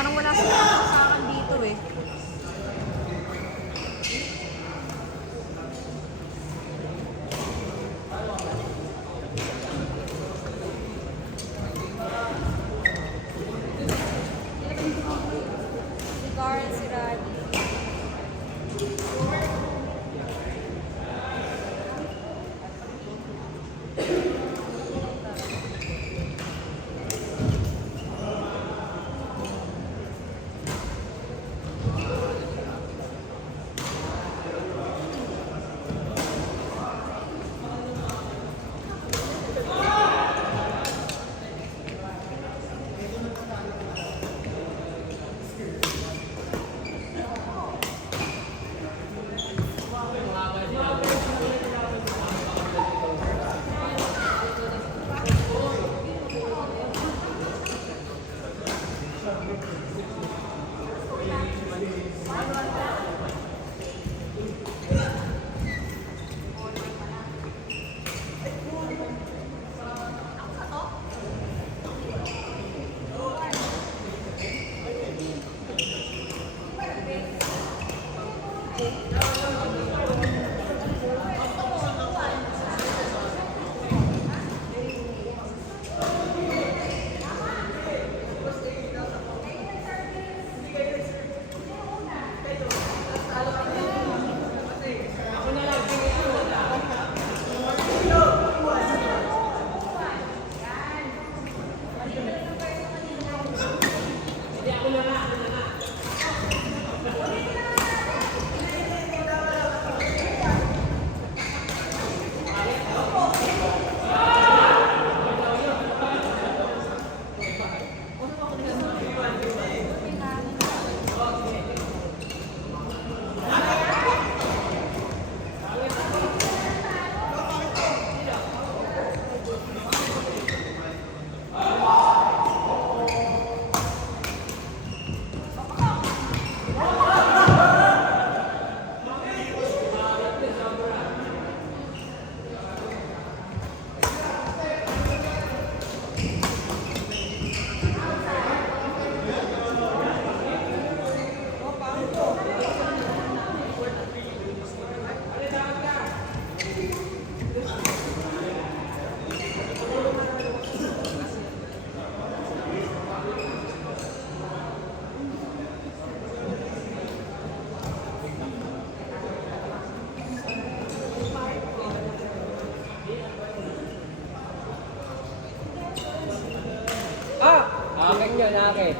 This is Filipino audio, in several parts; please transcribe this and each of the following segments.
Parang wala silang sa akin dito eh. Si Karen, si Rani. Akin yun, akin.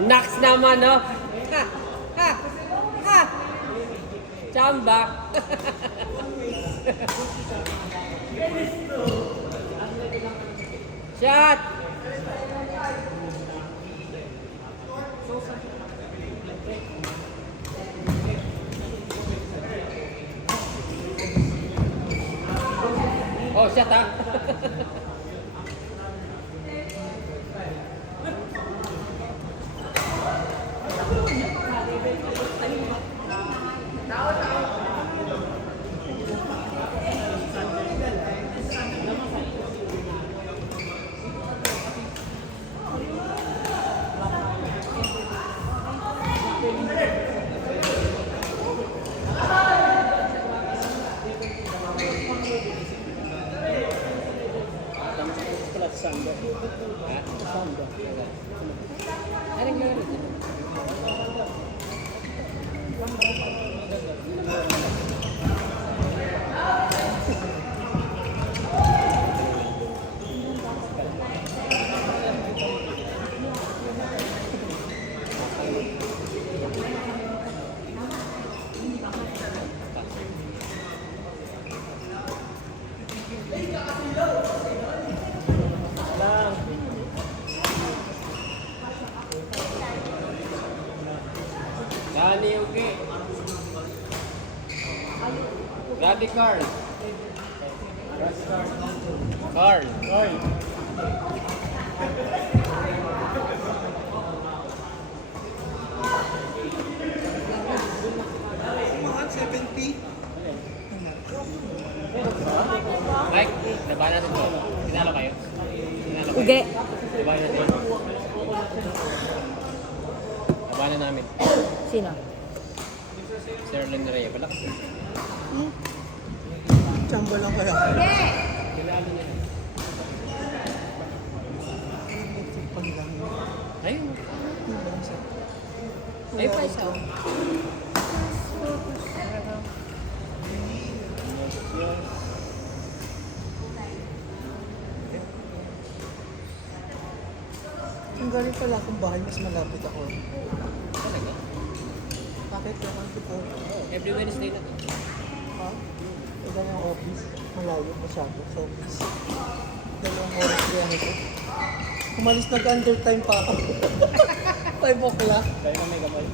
Nax naman, no? Ha! Ha! Ha! Chamba! Shot! Oh, shot ha! Sando. Ha? Sando. Anong meron? Dani Yuki. Daddy Carl. Carl. Mga 70. Mike, labanan natin to. Tinalo kayo? Tinalo kayo? Uge. Labanan natin. Labanan namin. Sino? Sir Lenderea. Balak. Chamba lang kaya. Kilala niya. Panggang. Ayun. Ayun pa isa. Kung galing pala akong bahay, mas malapit ako. Talaga? Bakit naman ito? Every Wednesday na to. Ha? Ilan ang office? Malayo masyado sa office. 2 oras yan ito. Umalis nag-undertime pa ako. 5 o'clock. Kaya na may gamay.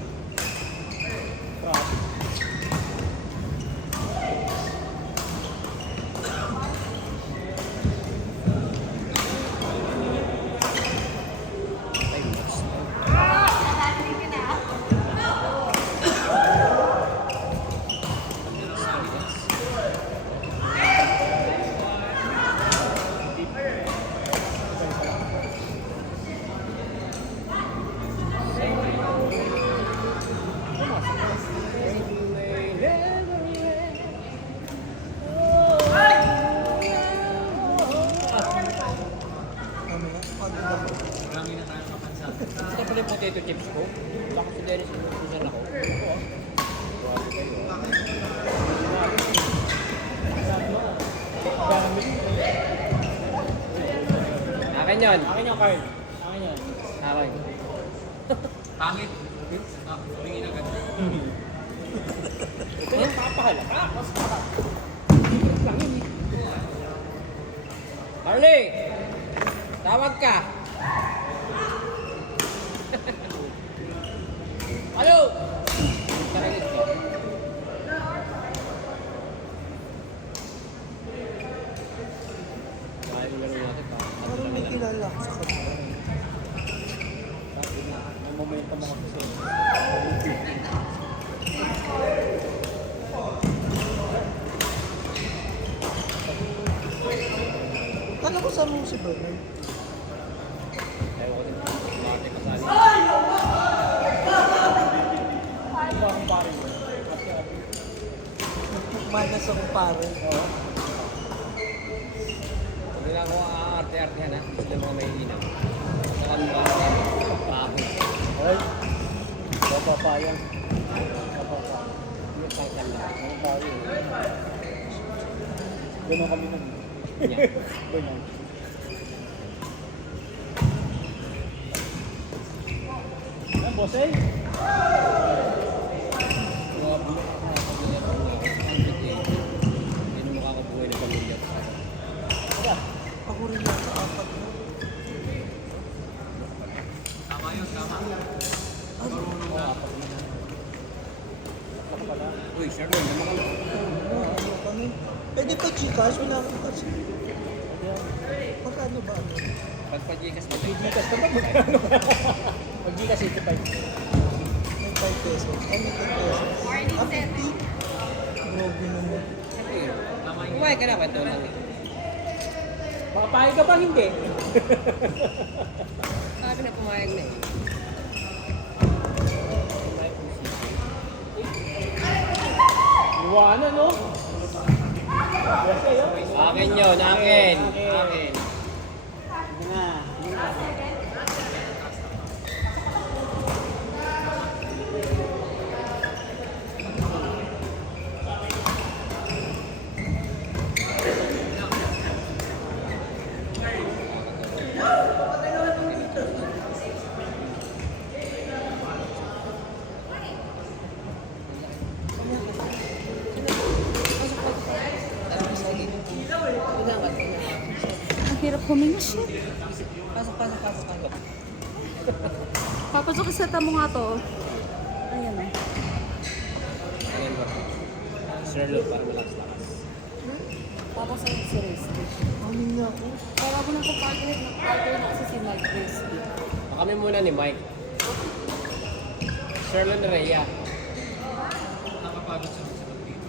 Mamaya, pagod ako. Saka pala yung potato chips ko. Baka si Dennis yung utusan ako. Akin yun. Akin yung card. Akin yun. Akin. Pangit. Tingin agad. Ito yung papahalaka. Carly! Tawag ka! Hello! Narinig ko. Kaya yung laro natin pa. Parang may kilala ako sa kanila. May momentum ako sa Kala ko sa mo si Bernard. Ayaw ko din. Bakit kasali? Manas ako pare. Hindi na ako aarte-artehan ha. Sila mga may inaw. Sa kanila. Pahon. Ay, papapayang. Yung pangkal lang. Ang pare. Ganun kami nun. Yeah. Ganun. Ang bosay? Mga pamilya ko na 100K. Hindi na makakabuhay ng pamilya ko. Ako rin lang sa apat mo. Tama yun, tama. Uy, Sherman, naman ka. Ano kami? Pwede pa Gcash, wala akong kasi. Magkano ba ano? Pag pa-Gcash na Gcash ka ba? Magkano? Pag Gcash 85. May 5 pesos. Ay, may 10 pesos. Ah, 50? Grabe naman. Kumain ka na, kwento lang. Makapahig ka ba? Hindi. Sabi na pumayag na eh. Iwanan, no? Akin yun, akin. Akin. Ang hirap huminga siya. Pasok. Papasok sa mo nga to. Ayan o. Sherlock para malakas-lakas. Tapos ang si Risky. Amin na ako. Para mo nang partner na kasi si Mike Risky. Kami muna ni Mike. Sherlock na Rhea. Nakapagod siya sa pagpito.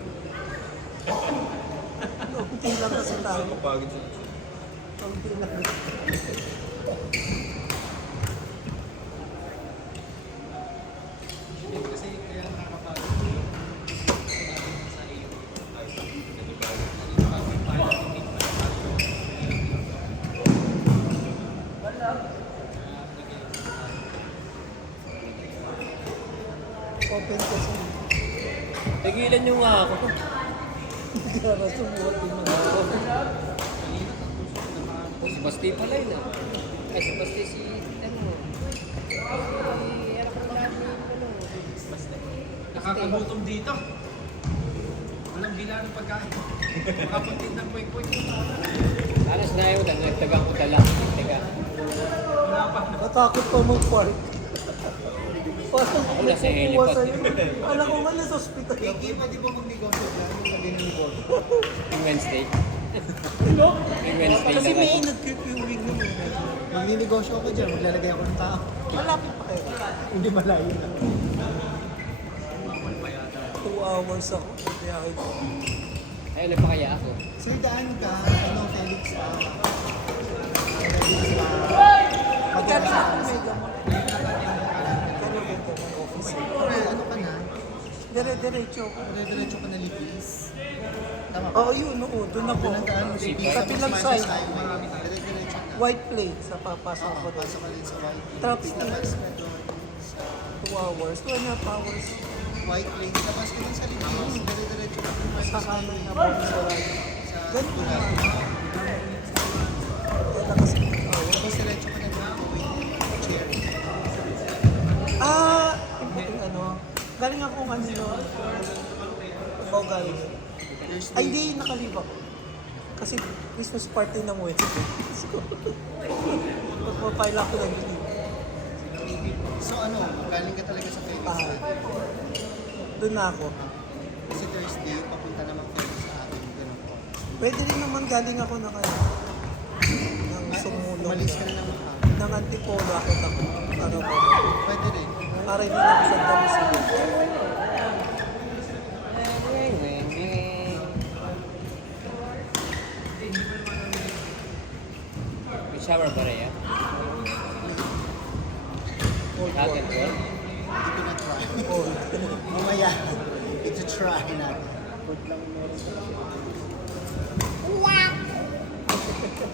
Kaunti lang kasi tayo. Nakapagod siya. Kaunti lang. Kasi kaya nakakapagod. Sa iyo. Open kasi. Tigilan nyo nga ako. Gara sumuot din mga. Si Basti pala yun ah. Ay, si Basti si... Ano? Nakakagutom dito. Walang bila ng pagkain. Makapagtid ng kwek-kwek. Alas na yun, nagtaga ko dala. Teka. Wala pa. Natakot pa mag-park. Parang Ako nasa helipad. Alam ko nga nasa hospital. Kiki, pwede ba mag-negosyo dyan? Yung sabi ng negosyo. Yung Wednesday. Yung Wednesday Kasi lang may ako. nag-viewing na muna. Magninegosyo ako dyan. Maglalagay ako ng tao. Malapit pa kayo. Hindi malayo na. 2 hours ako. Biyahe ko. Ay, ano pa kaya ako? Sir, daan ka. Ano, Felix? Magkano sa mega mo? Magkano mega mo office? Ano ka na? Dire-diretso ako. Dire-diretso ka na Libis. Tama ba? Oo, yun. Oo, doon ako. Doon ang daan. Sa pilang side. Dire-diretso na. White plate sa papasok ko doon. Pasok ka rin sa white. Traffic na. Labas ka doon sa 2 hours. 2.5 hours. white plate. Labas ka dun sa Libis. Dire-diretso ka. Sa kanan na po sa right. Sa Ganito na. Tulad. Kaya kasi Tapos diretso ka na doon. Cherry. ano, galing akong ano yun. O galing. Ay, hindi, nakaliba ko. Kasi Christmas party ng Wednesday. So, magpapile ako ng leave. So ano, galing ka talaga sa Felix? Doon na ako. Kasi Thursday, papunta naman Felix sa akin. Ganun po. Pwede rin naman galing ako na kaya. Nang sumulong. Umalis ka na naman ha? Nang antipolo ako tako. Ano ba? Pwede rin. Para hindi na ako sa dami sila. May shower ba rin? Old Hot and one. cold? Hindi ko na-try. Old. Mamaya, it's a try natin.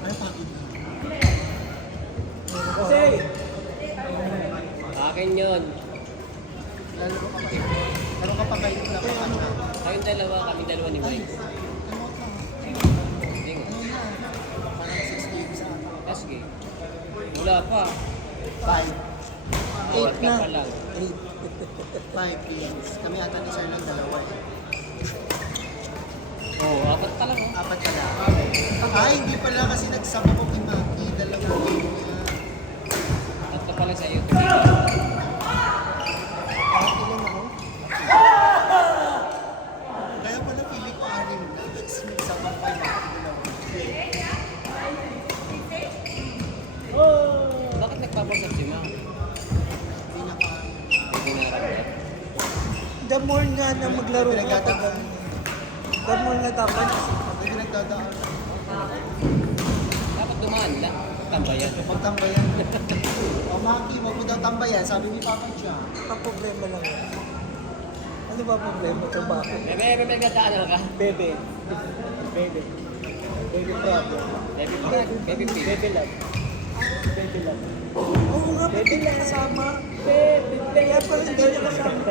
Ay, bakit? Akin yun. Lalo ka pa. Meron ka pa kayo na kapatid. Kayong dalawa, kami dalawa ni Mike. Ano ka? Hindi nga. Ano na? Parang 6 games sa akin. Last game. Wala pa. 5. 8 na. pa lang. 5 games. Kami ata ni Sir lang dalawa eh. Oo, apat pa lang. Oh. 4 pala. Ay, hindi pala kasi nagsama ko kay Maki. Dalawang game niya. Tatlo pa lang sa iyo. Parang ilan ako? Kaya pala pili ko 6 na. Kasi nagsama ko kay Maki. Dalawa. Bakit nagpapasap si Ma? Pinaka... Hindi nararamdaman. The more nga na maglaro ko Pinagdadaan. the more nga dapat Hindi pinagdadaan. Dapat dumaan lang. Tambayan. Magtambayan. O Maki, wag mo daw tambayan. Sabi ni Papa John. ang problema lang. Ano ba problema? Trabaho. Bebe, nagdadaan ka. Bebe. Bebe. Bebe problem. Baby Pig. Baby Pig. Bebe love. Bebe love. Oo nga, Bebe love kasama. Bebe. Kaya pala hindi niya kasama.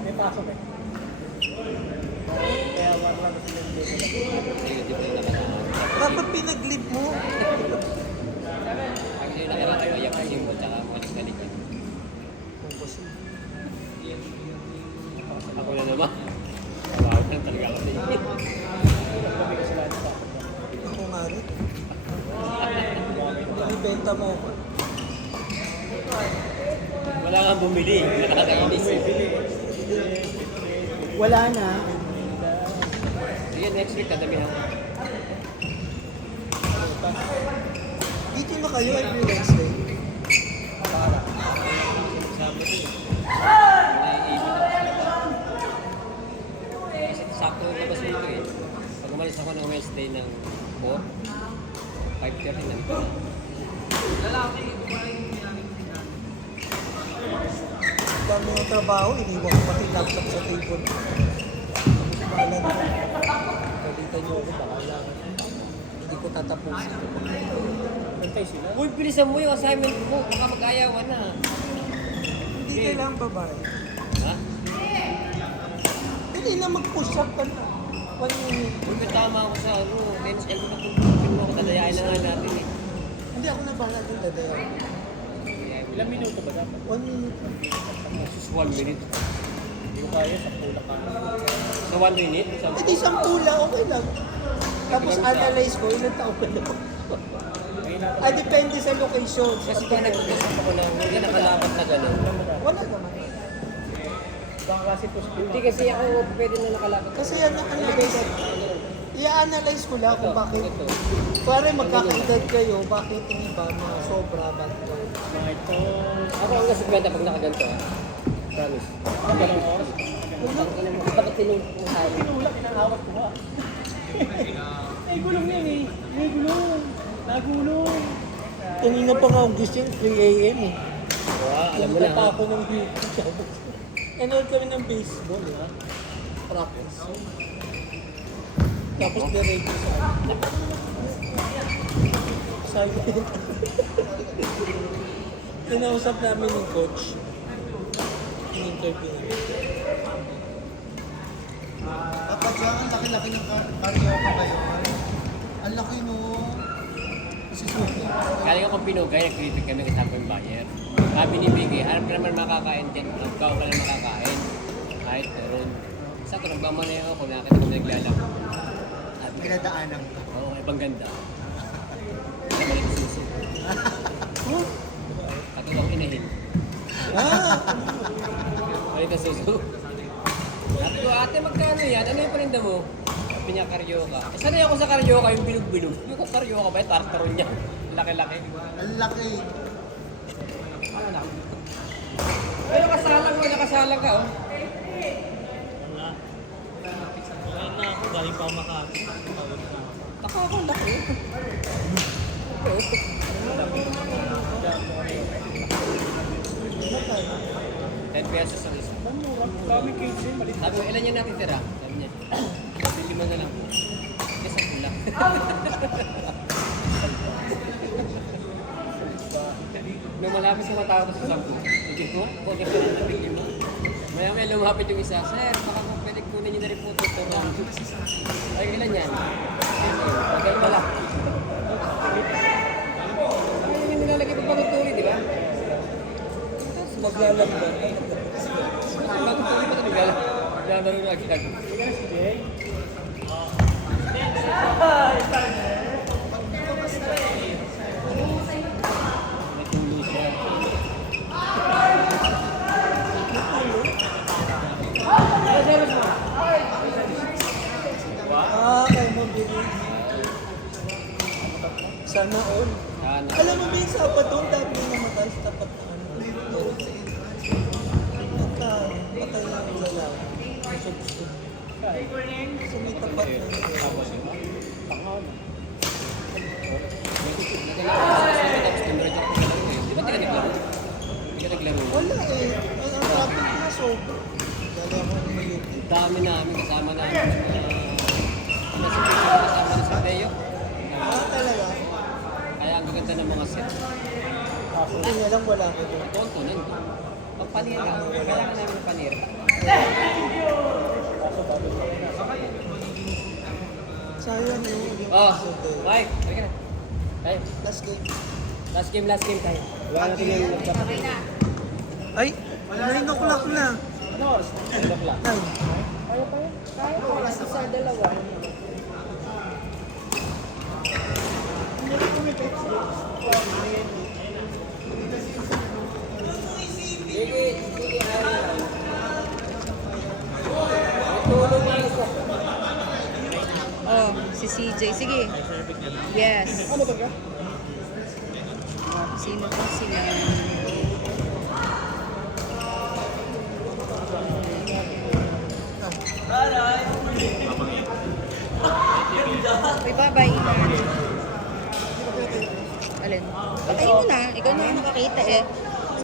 May pasok eh. Kaya wala na sila yung Bebe love. Sa'yo, di ba yung nakaraan? Dapat pinag-leave mo. Ang sa'yo nakaraan kayo, ayapasin mo, tsaka balik-balik yun. Kung kasi. Ako na naman. Tawag lang talaga ako sa iyo. Ako nga rin. Ibenta mo ako. Wala kang bumili. Nakakainis. Wala na. Sige, next week, dadamihan ko. Dito na kayo every Wednesday. Naiibig ako sila. Kasi sakto na labas mo ito eh. Pag umalis ako ng Wednesday ng 4, 5:30 na ito. Lalaki, babae yung mayaming tingnan. Dami ng trabaho, iniwan ko pati laptop sa table. Bahala na. Palitan niyo ako, bahala. Hindi ko tatapusin. Bantay sila. Uy, bilisan mo yung assignment mo. Baka mag-ayawan na. Hindi kailangan babae. Ha? Dili lang mag-push up ka na. 1 minute. Uy, may tama ako sa ano. Tennis elbow na kung mo ako. Dadayain na nga natin eh. Hindi ako na bahala din dadayo. Ilang minuto ba dapat? 1 minute. Just 1 minute. Hindi ko kaya sa pula ka. Sa 1 minute? Sa Hindi, 10 lang, okay lang. Tapos analyze ko, ilang taon ka na. Depende sa location. Kasi kung nag-usap ako na hindi nakalapat na gano'n. Wala naman. Baka kasi positive. Hindi kasi ako pwede na nakalapat. Kasi yan ang analyze. I-analyze ko lang kung bakit. Ito. Pare magkakaedad kayo, bakit hindi ba na sobra ba? Mga ito. Ako ang nasigmenta pag nakaganto ah. Promise. Ganang oras. Dapat tinulong tayo. Pinulak, inangawat ko ba? May gulong yan eh. May gulong. Nagulong. Kanina pa nga ang gising, 3 a.m. eh. Wow, alam mo Punta na pa ha. ako ng YouTube. Nanood kami ng baseball, ha? Practice. Tapos diretso sa ano. Silent. Kinausap namin yung coach. In-interview namin. Kapag ang laki-laki ng karaoke ba yun? Ang laki no. Sisuki. Galing akong pinugay, nag-critic kami kasama yung buyer. Sabi ni Biggie, harap ka naman makakain dyan. Ikaw ka lang makakain. Kahit meron. Sa tulog mo na yun ako, nakita ko naglalako. Pinadaanan ka. Oo, ibang ganda. Ay, mali ko suso. Katulong inahin. Mali ko suso. Sabi ko, ate, magkano yan? Ano yung paninda mo? Sabi niya, karyoka. Eh, sanay ako sa karyoka, yung bilog-bilog. Sabi ko, karyoka ba? Tartaron niya. Laki-laki. Ang laki. Pero kasalang mo, nakasalang ka, oh. Kaya na ako, galing pa ako Makati. Nakakalaki. 10 pesos ang isa. Kami kids eh. Malit. Sabi ko, ilan yan natin tira? Sabi niya, bili mo na lang. Kasi pula. Nung malapit sa matapos sa 10. Sige ko, kung ito na nabili mo. Maya lumapit yung isa, sir, baka kung pwede kunin niyo na rin po ito. Ay, ilan yan? Tagal pala. Ano yung nilalagay pa patutuloy, di ba? Maglalagdan. Patutuloy pa ito, naglalaro na agad. Natuloy siya. Kaya mo bilhin. Sana all. Sana. Alam mo ba yung Sabado, ang dami na namatay sa tapat na ano. Patay na ang lalaki. Gusto. So may tapat na. Tapos tumira ko sa laro eh. Di ba di ka naglaro? Di ka naglaro? Wala eh. Ang traffic na sobra. Dali ako ng mayuki. Dami namin kasama namin. Nasa picture kasama na sa Deo. Talaga? Kaya ang gaganda ng mga set. Hindi nga lang wala ko doon. Tonto nun. Pag panira, kailangan namin ng panira. Sayang yung Oh, Sunday. Mike, halika na. Tayo. Last game. Last game tayo. Wala natin yung nagdapat. Ay, 9 o'clock na. Ano oras? 9 o'clock. 9. Kaya ko, sa dalawa. Sige, sige. CJ. Sige. Yes. Ano ba ka? Sino po sila? Uy, bye-bye. Alin? Patayin mo na. Ikaw na ang nakakita eh.